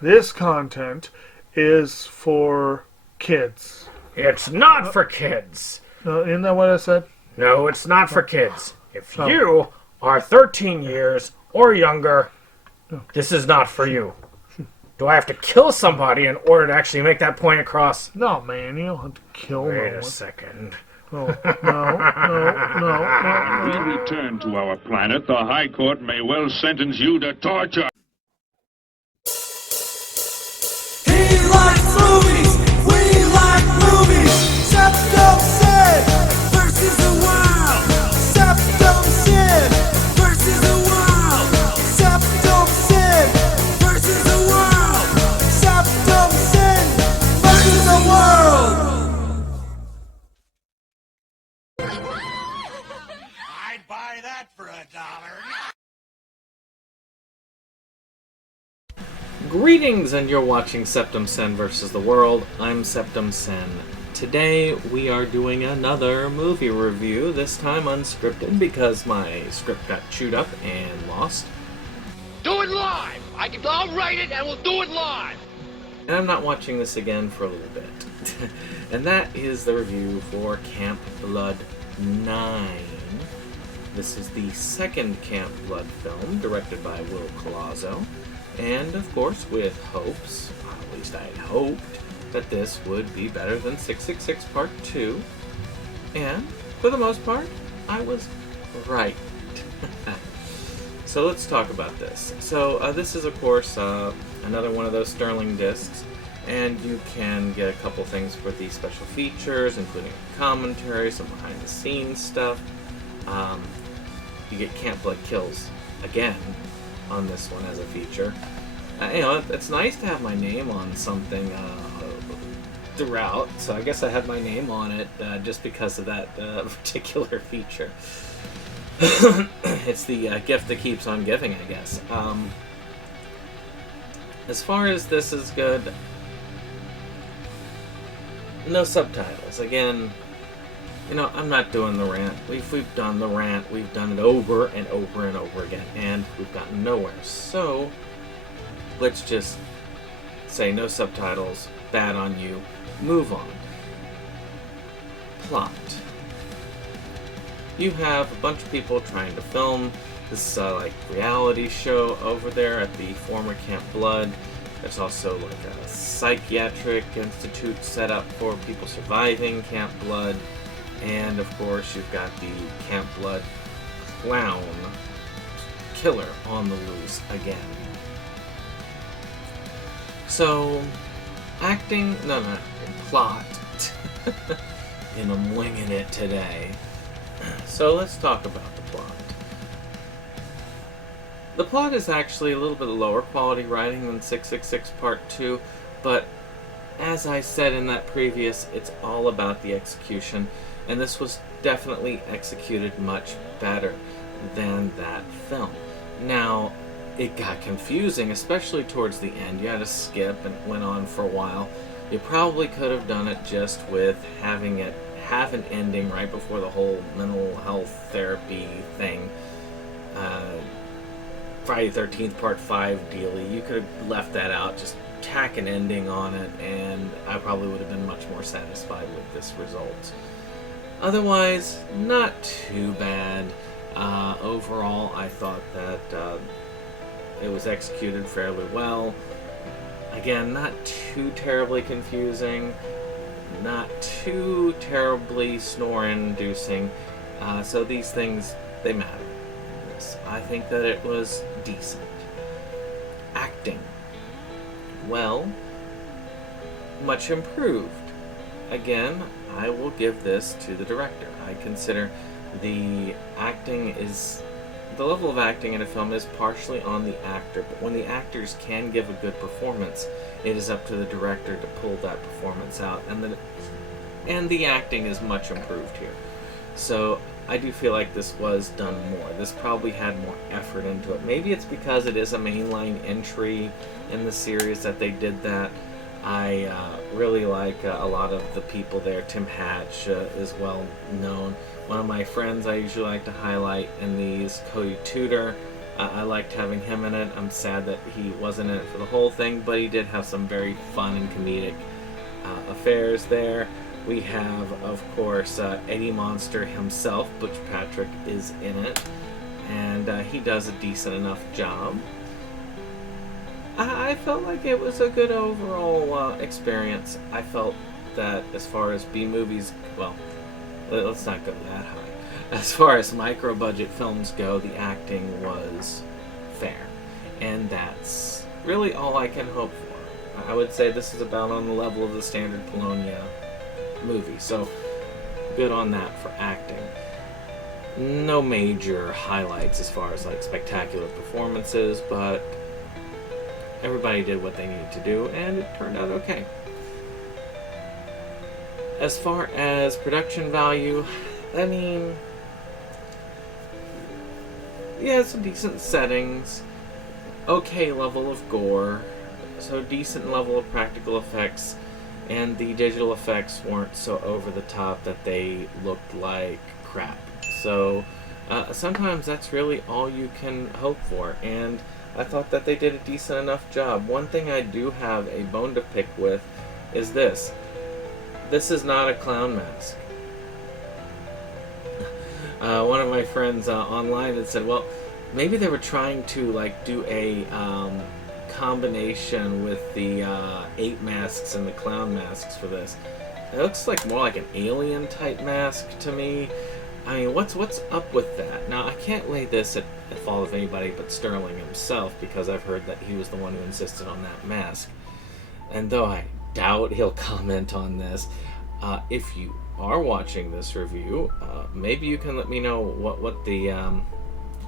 This content is for kids. It's not for kids. Isn't that what I said? No, it's not for kids. If Oh. you are 13 years or younger, this is not for you. Do I have to kill somebody in order to actually make that point across? No, man, you don't have to kill no Wait one. a second. Oh, no. We return to our planet. The High Court may well sentence you to torture. He likes movies, we like movies. SeptumSin versus the world. SeptumSin versus the world. SeptumSin versus the world. SeptumSin versus the world. I'd buy that for $1. Greetings, and you're watching SeptumSin versus the World. I'm SeptumSin. Today we are doing another movie review, this time unscripted because my script got chewed up and lost. Do it live! I'll write it and we'll do it live! And I'm not watching this again for a little bit. And that is the review for Camp Blood 9. This is the second Camp Blood film, directed by Will Colazzo. And, of course, with hopes, at least I had hoped, that this would be better than 666 Part 2. And, for the most part, I was right. So let's talk about this. So, this is, of course, another one of those Sterling discs. And you can get a couple things for the special features, including commentary, some behind-the-scenes stuff. You get Camp Blood Kills again on this one as a feature. It's nice to have my name on something throughout, so I guess I have my name on it just because of that particular feature. It's the gift that keeps on giving, I guess. As far as this is good, no subtitles. Again, I'm not doing the rant. We've done the rant. We've done it over and over and over again, and we've gotten nowhere. So, let's just say no subtitles, bad on you, move on. Plot. You have a bunch of people trying to film this reality show over there at the former Camp Blood. There's also a psychiatric institute set up for people surviving Camp Blood. And, of course, you've got the Camp Blood clown killer on the loose again. So, plot. And I'm winging it today. So, let's talk about the plot. The plot is actually a little bit lower quality writing than 666 Part 2, but as I said in that previous, it's all about the execution. And this was definitely executed much better than that film. Now, it got confusing, especially towards the end. You had to skip, and it went on for a while. You probably could have done it just with having it have an ending right before the whole mental health therapy thing. Friday the 13th Part 5 dealie. You could have left that out, just tack an ending on it, and I probably would have been much more satisfied with this result. Otherwise, not too bad. Overall, I thought that it was executed fairly well. Again, not too terribly confusing, not too terribly snore-inducing. So these things, they matter. Yes, I think that it was decent. Acting. Well, much improved. Again, I will give this to the director. I consider the level of acting in a film is partially on the actor, but when the actors can give a good performance, it is up to the director to pull that performance out, and the acting is much improved here. So I do feel like this was done more. This probably had more effort into it. Maybe it's because it is a mainline entry in the series that they did that. I really like a lot of the people there. Tim Hatch is well known. One of my friends I usually like to highlight in these, Cody Tudor. I liked having him in it. I'm sad that he wasn't in it for the whole thing, but he did have some very fun and comedic affairs there. We have, of course, Eddie Monster himself. Butch Patrick is in it, and he does a decent enough job. I felt like it was a good overall experience. I felt that as far as B-movies, well, let's not go that high. As far as micro-budget films go, the acting was fair. And that's really all I can hope for. I would say this is about on the level of the standard Polonia movie. So, good on that for acting. No major highlights as far as like spectacular performances, but everybody did what they needed to do, and it turned out okay. As far as production value, I mean, yeah, some decent settings, okay level of gore, so decent level of practical effects, and the digital effects weren't so over the top that they looked like crap. So sometimes that's really all you can hope for, and I thought that they did a decent enough job. One thing I do have a bone to pick with is this. This is not a clown mask. One of my friends online had said, well, maybe they were trying to like do a combination with the ape masks and the clown masks for this. It looks like more like an alien type mask to me. I mean, what's up with that? Now, I can't lay this at the fault of anybody but Sterling himself, because I've heard that he was the one who insisted on that mask. And though I doubt he'll comment on this, if you are watching this review, maybe you can let me know what the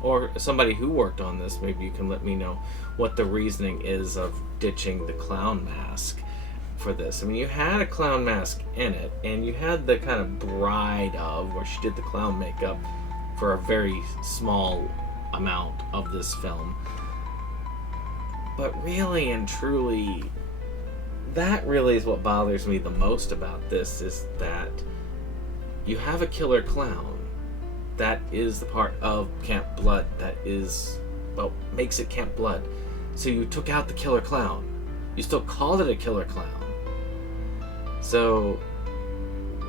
or somebody who worked on this, maybe you can let me know what the reasoning is of ditching the clown mask for this. I mean, you had a clown mask in it, and you had the kind of bride of, where she did the clown makeup for a very small amount of this film. But really and truly, that really is what bothers me the most about this, is that you have a killer clown. That is the part of Camp Blood that is, well, makes it Camp Blood. So you took out the killer clown. You still called it a killer clown. So,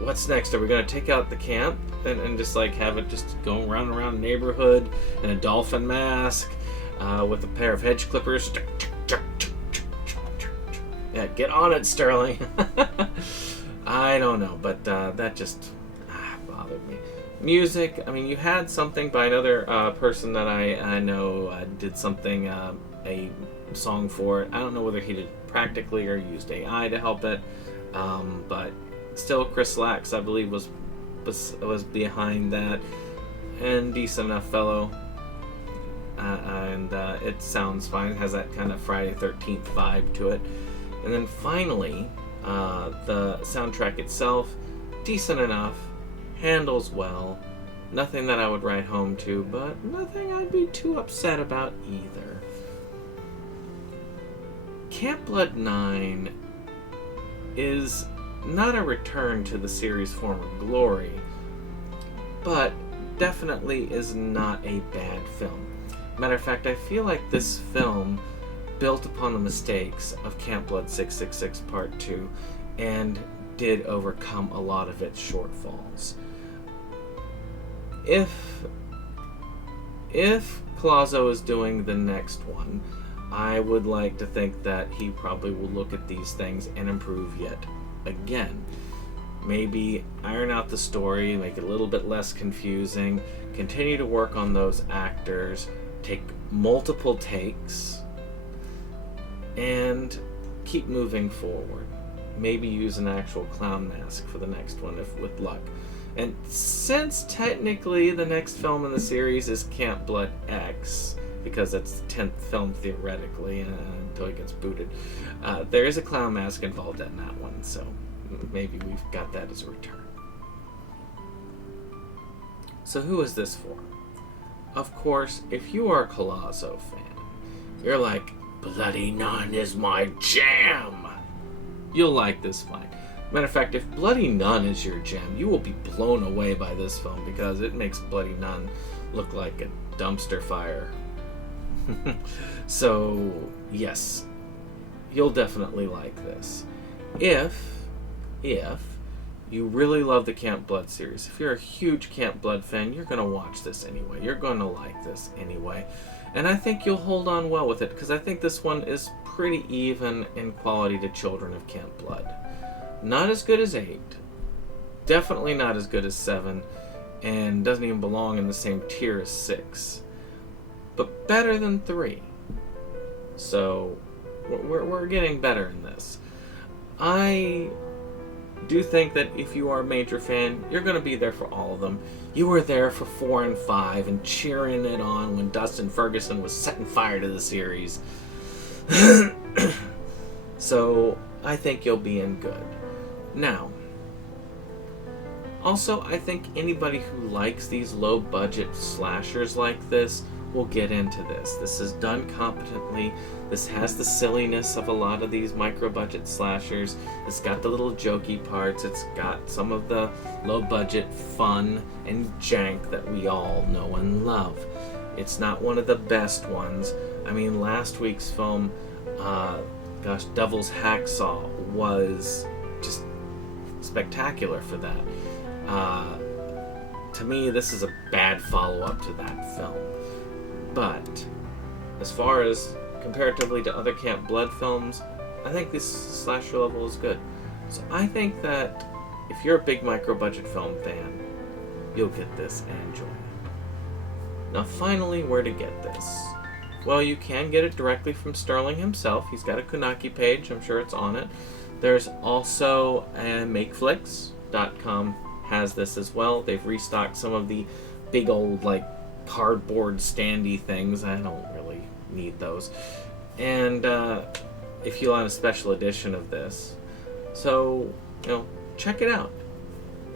what's next? Are we going to take out the camp and just like have it just going round and around the neighborhood in a dolphin mask with a pair of hedge clippers? Yeah, get on it, Sterling. I don't know, but that just bothered me. Music, I mean, you had something by another person that I know did something, a song for it. I don't know whether he did it practically or used AI to help it. But still, Chris Lax, I believe, was behind that, and decent enough fellow, and it sounds fine. It has that kind of Friday 13th vibe to it. And then finally, the soundtrack itself, decent enough, handles well, nothing that I would write home to, but nothing I'd be too upset about either. Camp Blood 9 is not a return to the series' former glory, but definitely is not a bad film. Matter of fact, I feel like this film built upon the mistakes of Camp Blood 666 Part 2 and did overcome a lot of its shortfalls. If Colazo is doing the next one, I would like to think that he probably will look at these things and improve yet again. Maybe iron out the story, make it a little bit less confusing, continue to work on those actors, take multiple takes, and keep moving forward. Maybe use an actual clown mask for the next one, if with luck. And since technically the next film in the series is Camp Blood X, because it's the 10th film theoretically until he gets booted, there is a clown mask involved in that one, so maybe we've got that as a return. So who is this for? Of course, if you are a Colazo fan, you're like, Bloody Nun is my jam! You'll like this fine. Matter of fact, if Bloody Nun is your jam, you will be blown away by this film, because it makes Bloody Nun look like a dumpster fire So, yes, you'll definitely like this. If you really love the Camp Blood series, if you're a huge Camp Blood fan, you're going to watch this anyway. You're going to like this anyway. And I think you'll hold on well with it, because I think this one is pretty even in quality to Children of Camp Blood. Not as good as 8. Definitely not as good as 7. And doesn't even belong in the same tier as 6. But better than 3. So, we're getting better in this. I do think that if you are a major fan, you're going to be there for all of them. You were there for 4 and 5 and cheering it on when Dustin Ferguson was setting fire to the series. So, I think you'll be in good. Now, also, I think anybody who likes these low-budget slashers like this will get into this. This is done competently. This has the silliness of a lot of these micro-budget slashers. It's got the little jokey parts. It's got some of the low-budget fun and jank that we all know and love. It's not one of the best ones. I mean, last week's film, Devil's Hacksaw, was just spectacular for that. To me, this is a bad follow-up to that film. But as far as comparatively to other Camp Blood films, I think this slasher level is good. So I think that if you're a big micro-budget film fan, you'll get this and enjoy it. Now finally, where to get this? Well, you can get it directly from Sterling himself. He's got a Kunaki page. I'm sure it's on it. There's also MakeFlix.com has this as well. They've restocked some of the big old, cardboard standy things. I don't really need those. And if you want a special edition of this, so check it out.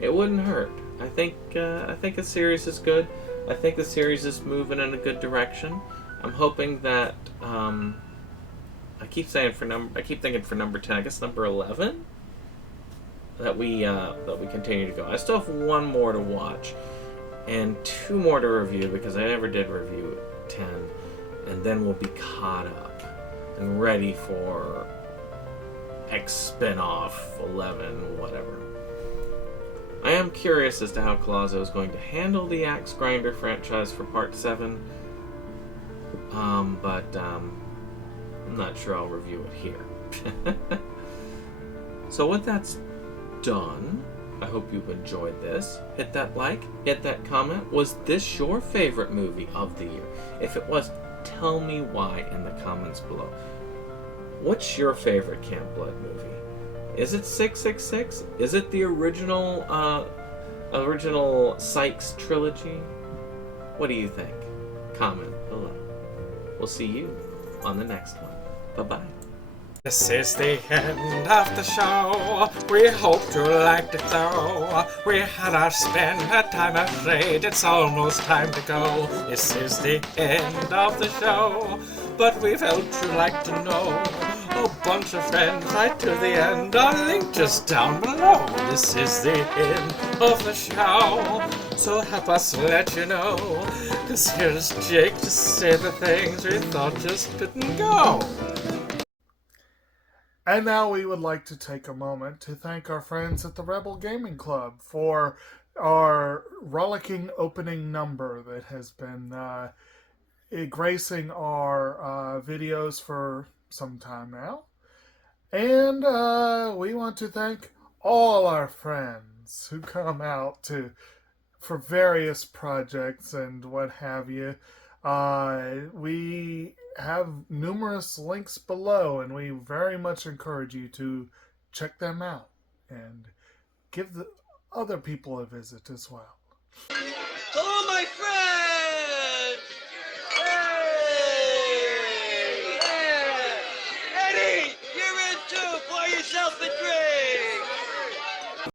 It wouldn't hurt. I think the series is good. I think the series is moving in a good direction. I'm hoping that I keep thinking for number 10. I guess number 11 that we continue to go. I still have one more to watch and 2 more to review, because I never did review 10, and then we'll be caught up and ready for X spin-off 11, whatever. I am curious as to how Colazo is going to handle the Axe Grinder franchise for Part 7, but I'm not sure I'll review it here. So with that's done, I hope you've enjoyed this. Hit that like, hit that comment. Was this your favorite movie of the year? If it was, tell me why in the comments below. What's your favorite Camp Blood movie? Is it 666? Is it the original Sykes trilogy? What do you think? Comment below. We'll see you on the next one. Bye-bye. This is the end of the show. We hope you liked it though. We had our spin, a time afraid it's almost time to go. This is the end of the show, but we felt you'd like to know. A bunch of friends right to the end, a link just down below. This is the end of the show, so help us let you know. 'Cause here's Jake to say the things we thought just couldn't go. And now we would like to take a moment to thank our friends at the Rebel Gaming Club for our rollicking opening number that has been gracing our videos for some time now. And we want to thank all our friends who come out for various projects and what have you. We have numerous links below, and we very much encourage you to check them out and give the other people a visit as well.